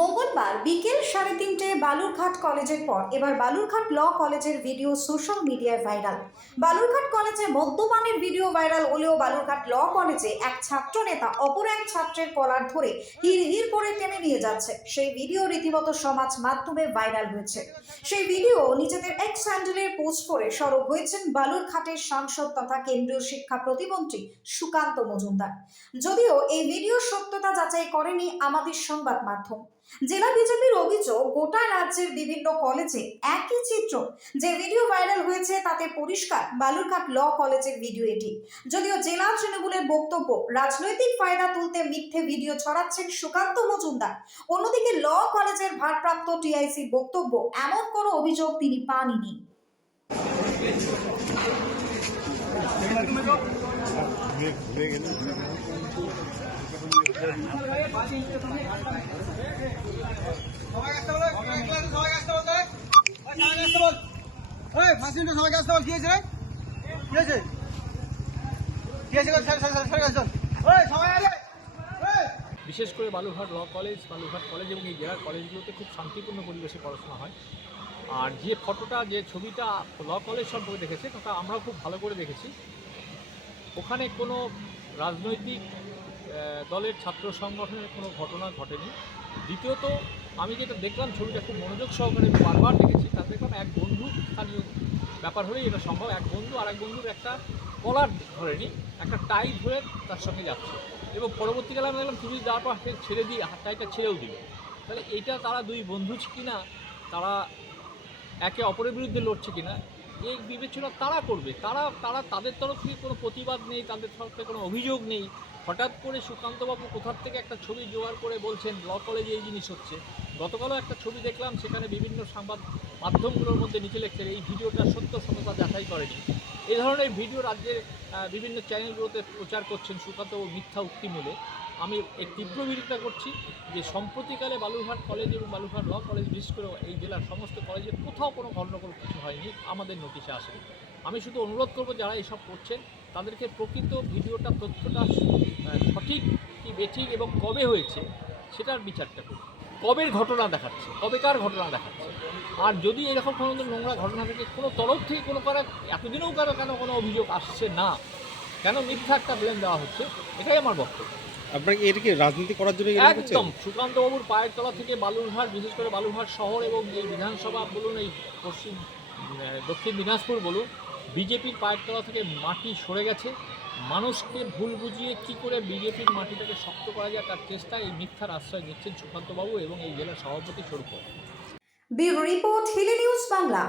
মঙ্গলবার বিকেল সাড়ে তিনটে বালুরঘাট কলেজের পর এবার বালুরঘাট ল কলেজের ভিডিও সোশ্যাল মিডিয়ায় ভাইরাল। বালুরঘাট কলেজে মদ্যপানের ভিডিও ভাইরাল হলেও বালুরঘাট ল কলেজে এক ছাত্র নেতা, অপর এক ছাত্রের কলার ধরে হির হির করে টেনে নিয়ে যাচ্ছে। সেই ভিডিও রীতিমতো সমাজ মাধ্যমে ভাইরাল হয়েছে। সেই ভিডিও নিজেদের এক স্যান্ডেলে পোস্ট করে সরব হয়েছেন বালুরঘাটের সাংসদ তথা কেন্দ্রীয় শিক্ষা প্রতিমন্ত্রী সুকান্ত মজুমদার। যদিও এই ভিডিও সত্যতা যাচাই করেনি আমাদের সংবাদ মাধ্যম জেলা বিজেপির অভিযোগ, গোটা রাজ্যের বিভিন্ন কলেজে একই চিত্র। যে ভিডিও ভাইরাল হয়েছে তাতে পরিষ্কার বালুরঘাট ল কলেজের ভিডিও এটি। যদিও জেলা তৃণমূলের বক্তব্য, রাজনৈতিক ফায়দা তুলতে মিথ্যে ভিডিও ছড়াচ্ছেন সুকান্ত মজুমদার। অন্যদিকে ল কলেজের ভারপ্রাপ্ত টিআইসি বক্তব্য, এমন কোনো অভিযোগ তিনি পাননি। বিশেষ করে Balurghat law college, Balurghat college এবং এই জেলার কলেজগুলোতে খুব শান্তিপূর্ণ পরিবেশে পড়াশোনা হয়। আর যে ফটোটা, যে ছবিটা ল কলেজ সম্পর্কে দেখেছে তা আমরাও খুব ভালো করে দেখেছি। ওখানে কোনো রাজনৈতিক দলের ছাত্র সংগঠনের কোনো ঘটনা ঘটেনি। দ্বিতীয়ত, আমি যেটা দেখলাম, ছবিটা খুব মনোযোগ সহকারে বারবার দেখেছি, তাতে দেখলাম এক বন্ধু, স্থানীয় ব্যাপার হলেই এটা সম্ভব, এক বন্ধু আর এক বন্ধুর একটা কলার ধরেনি, একটা টাই ধরে তার সঙ্গে যাচ্ছে। এবং পরবর্তীকালে আমি দেখলাম, তুমি যাওয়ার পর ছেড়ে দিয়ে টাইটা ছেড়েও দিল। তাহলে এইটা তারা দুই বন্ধু কিনা, তারা একে অপরের বিরুদ্ধে লড়ছে কিনা এই বিবেচনা তারা করবে, তারা তারা তাদের তরফ থেকে কোনো প্রতিবাদ নেই, তাদের তরফ থেকে কোনো অভিযোগ নেই। হঠাৎ করে সুকান্তবাবু কোথার থেকে একটা ছবি জোগাড় করে বলছেন, ল কলেজে এই জিনিস হচ্ছে। গতকালও একটা ছবি দেখলাম, সেখানে বিভিন্ন সংবাদ মাধ্যমগুলোর মধ্যে নিচে লিখছে এই ভিডিওটা সত্য সত্যতা যাচাই করেনি। এই ধরনের ভিডিও রাজ্যের বিভিন্ন চ্যানেলগুলোতে প্রচার করছেন সুকান্তবাবু মিথ্যা উক্তিমূলে আমি এর তীব্র বিরোধিতা করছি যে সম্প্রতিকালে বালুরঘাট কলেজ এবং বালুরঘাট ল কলেজ, বিশেষ করে এই জেলার সমস্ত কলেজে কোথাও কোনো গণ্ডগোল কিছু হয়নি, আমাদের নোটিশে আসেনি। আমি শুধু অনুরোধ করব, যারা এসব করছেন, তাদেরকে প্রকৃত ভিডিওটা, তথ্যটা সঠিক কি বেঠিক এবং কবে হয়েছে, সেটার বিচারটা করুন। কবের ঘটনা দেখাচ্ছে, কবেকার ঘটনা দেখাচ্ছে? আর যদি এরকম কোনো নোংরা ঘটনা থেকে, কোনো তরফ থেকে কোনো কারও, এতদিনেও কারও কেন কোনো অভিযোগ আসছে না? কেন মিথ্যা একটা ব্লেম দেওয়া হচ্ছে? এটাই আমার বক্তব্য। আপনার এটা কি রাজনীতি করার জন্য একদম। সুকান্ত বাবুর পায়ের তলা থেকে বালুরঘাট বিশেষ করে বালুরঘাট শহর এবং এই বিধানসভা বলুন এই পশ্চিম দক্ষিণ দিনাজপুর বলুন বিজেপির পায়ের তলা থেকে মাটি সরে গেছে। মানুষকে ভুল বুঝিয়ে কি করে বিজেপির মাটিটাকে শক্ত করা যায় তার চেষ্টা এই মিথ্যার আশ্রয় নিচ্ছেন সুকান্তবাবু এবং এই জেলার সভাপতি স্বরূপ। Bureau report Hili news Bangla.